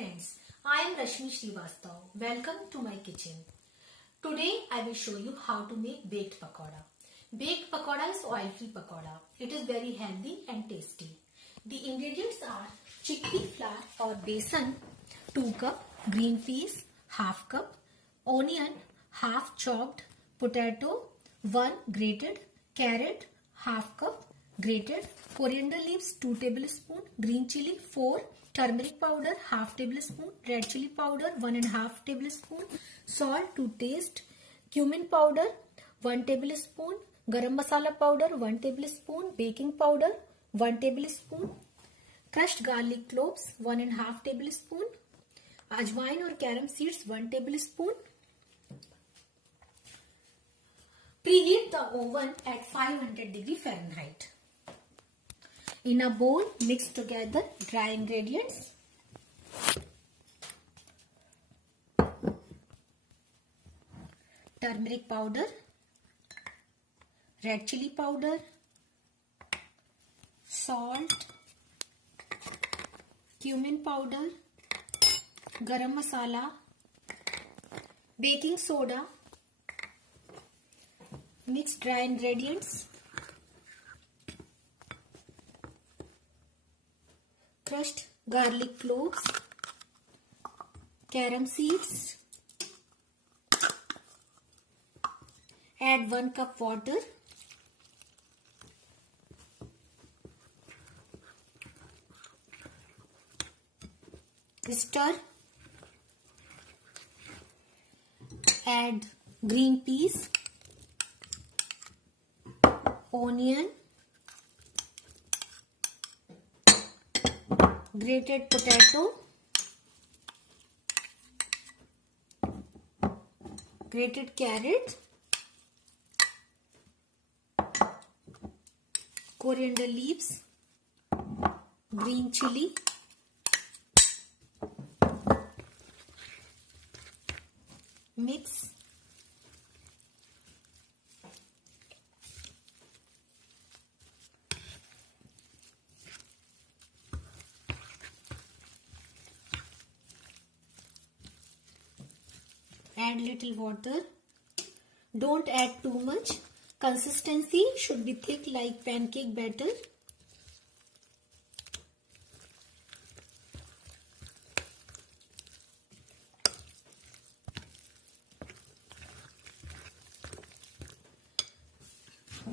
friends, I am Rashmi Srivastav. Welcome to my kitchen. Today I will show you how to make baked pakoda. Baked pakoda is oil-free pakoda. It is very healthy and tasty. The ingredients are chickpea flour or besan, 2 cup, green peas, half cup, onion, half chopped, potato, 1 grated, carrot, half cup, grated, coriander leaves 2 tablespoon, green chili 4, turmeric powder half tablespoon, red chili powder 1.5 tablespoon, salt to taste, cumin powder 1 tablespoon, garam masala powder 1 tablespoon, baking powder 1 tablespoon, crushed garlic cloves 1.5 tablespoon, ajwain or carom seeds 1 tablespoon. Preheat the oven at 500 degree Fahrenheit. In a bowl, mix together dry ingredients. Turmeric powder, red chili powder, salt, cumin powder, garam masala, baking soda. Mix dry ingredients. Crushed garlic cloves, carom seeds, add 1 cup water, stir, add green peas, onion, grated potato, grated carrot, coriander leaves, green chili, mix. Add little water. Don't add too much. Consistency should be thick like pancake batter.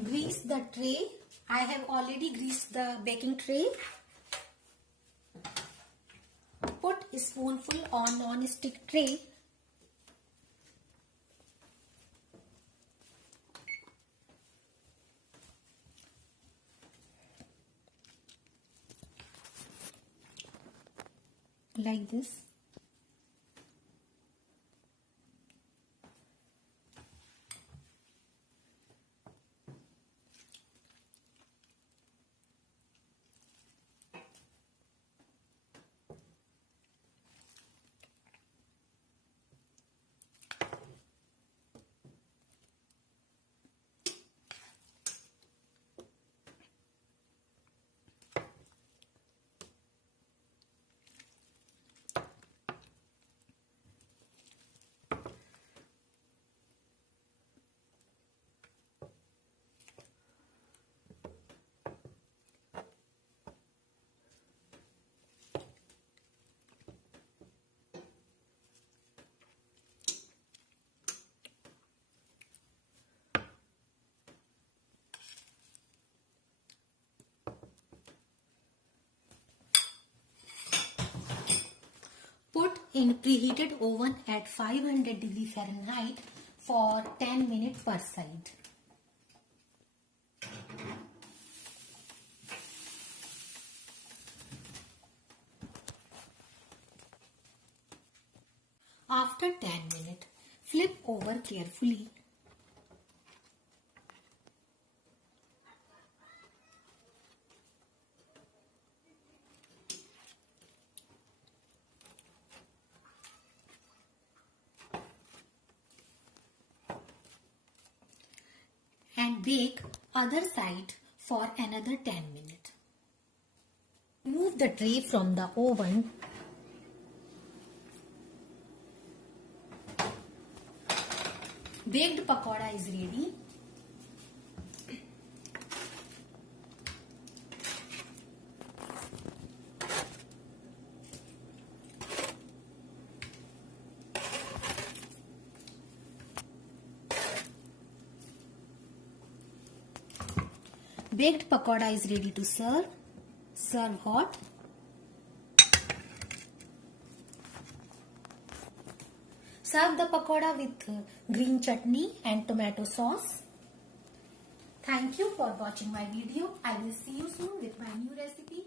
Grease the tray. I have already greased the baking tray. Put a spoonful on non-stick tray. Like this. Put in preheated oven at 500 degree Fahrenheit for 10 minutes per side. After 10 minutes, flip over carefully. And bake other side for another 10 minutes. Remove the tray from the oven. Baked pakoda is ready. Baked pakoda is ready to serve. Serve hot. Serve the pakoda with green chutney and tomato sauce. Thank you for watching my video. I will see you soon with my new recipe.